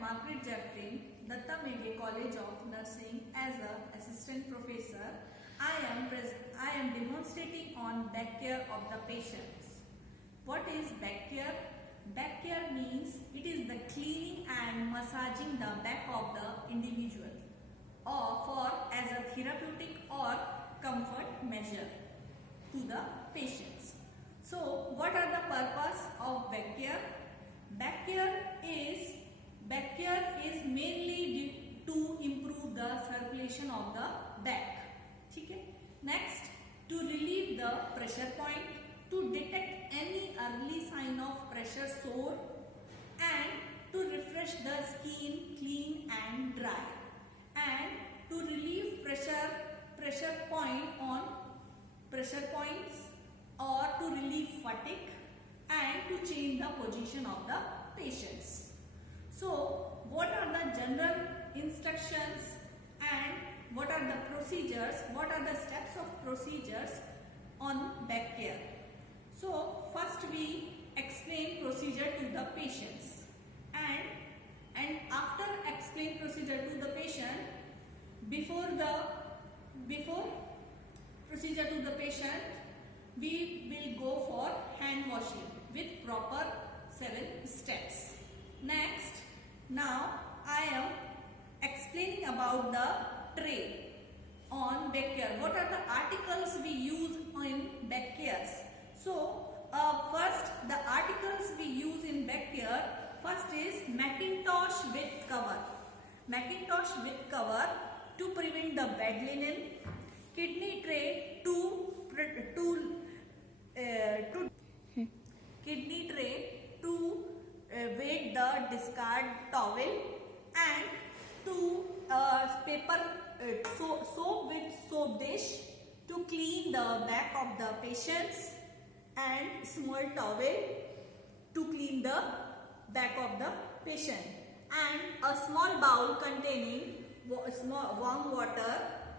Margaret Jeffrey, Datta Mege College of Nursing as an assistant professor. I am demonstrating on back care of the patients. What is back care? Back care means it is the cleaning and massaging the back of the individual or for as a therapeutic or comfort measure to the patients. So what are the purpose of back care? Back care is mainly to improve the circulation of the back. ठीक है? Next, to relieve the pressure point, to detect any early sign of pressure sore, and to refresh the skin clean and dry, and to relieve pressure points or to relieve fatigue, and to change the position of the patients. So what are the general instructions and what are the procedures, what are the steps of procedures on back care? So first we explain procedure to the patients, and after explain procedure to the patient, before procedure to the patient, we will go for hand washing with proper 7 steps. Next, now I am explaining about the tray on back care. What are the articles we use in back care? So first, the articles we use in back care, first is Macintosh with cover. Macintosh with cover to prevent the bed linen, kidney tray to weight the discard towel, and to soap with soap dish to clean the back of the patients, and small towel to clean the back of the patient, and a small bowl containing warm water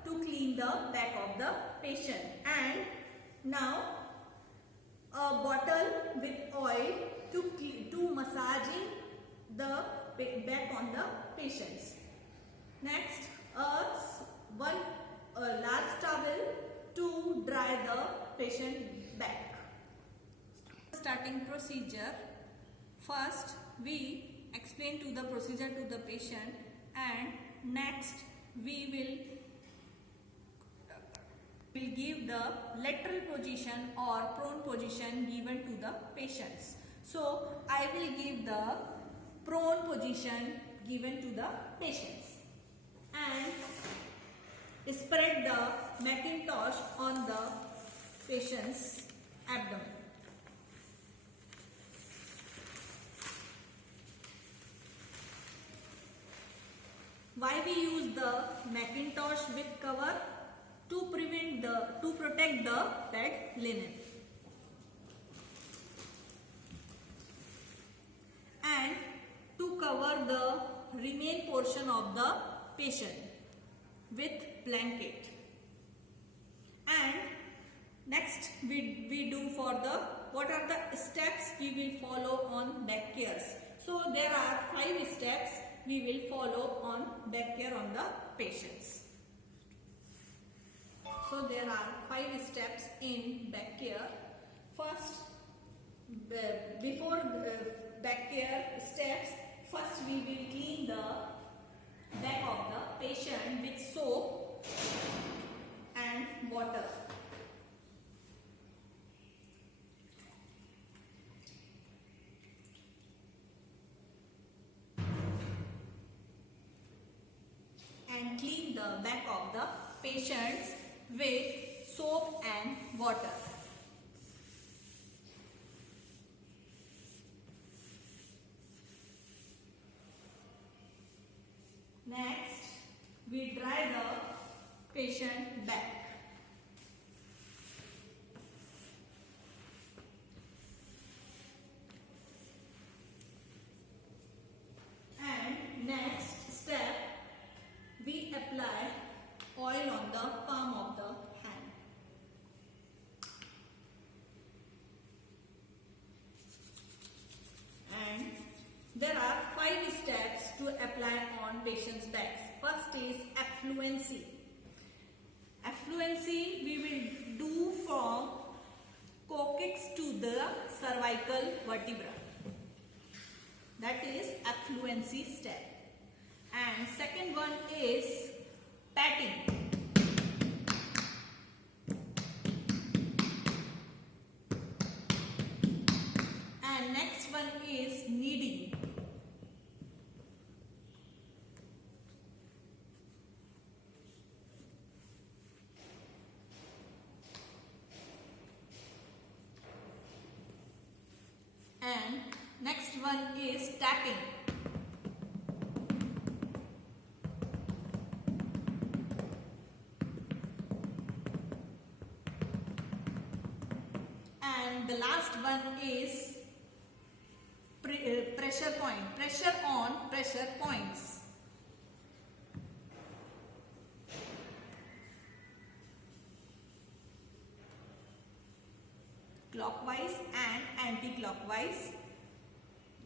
to clean the back of the patient, and now a bottle with oil to massaging the back on the patients. Next, one large towel to dry the patient back. Starting procedure. First, we explain to the procedure to the patient, and next we will give the lateral position or prone position given to the patients. So I will give the prone position given to the patients, and spread the Macintosh on the patient's abdomen. Why we use the Macintosh with cover? To protect the bed linen, and to cover the remain portion of the patient with blanket. And next we do for the what are the steps we will follow on back cares. So there are 5 steps we will follow on back care on the patients. So there are 5 steps in back care. First, before back care steps, first we will clean the back of the patient with soap and water. And clean the back of the patients with soap and water. Next, we dry the patient back. And next step, we apply oil on the palm of the hand. And there are 5 steps to apply on patient's backs. First is affluency. Affluency we will do from coccyx to the cervical vertebra. That is affluency step. And second one is patting. And next one is kneading. And next one is tapping. And the last one is pressure point. Pressure on pressure points. Clockwise and anti-clockwise.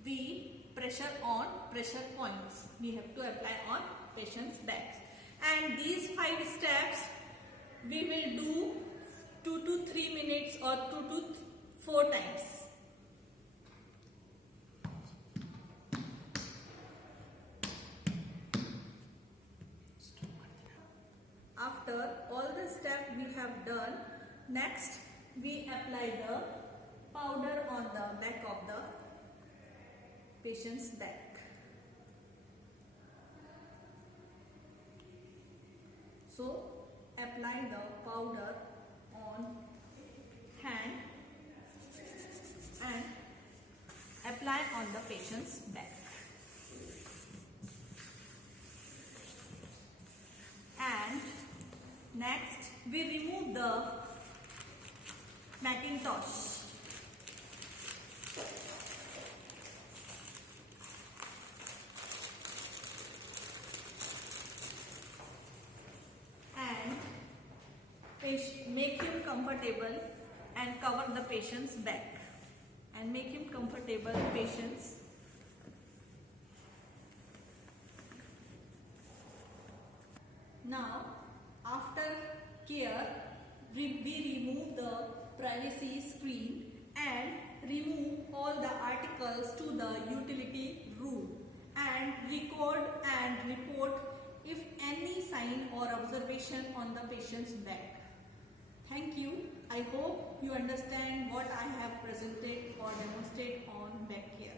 The pressure on pressure points we have to apply on patient's backs. And these 5 steps we will do 2 to 3 minutes or 2 to 4 times. After all the steps we have done, next we apply the powder on the back of the patient's back. So apply the powder on hand and apply on the patient's back. And next we remove the Macintosh. And make him comfortable and cover the patient's back. And make him comfortable, patients. Now, after care, we remove the privacy screen and remove all the articles to the utility room and record and report if any sign or observation on the patient's back. Thank you. I hope you understand what I have presented or demonstrated on back care.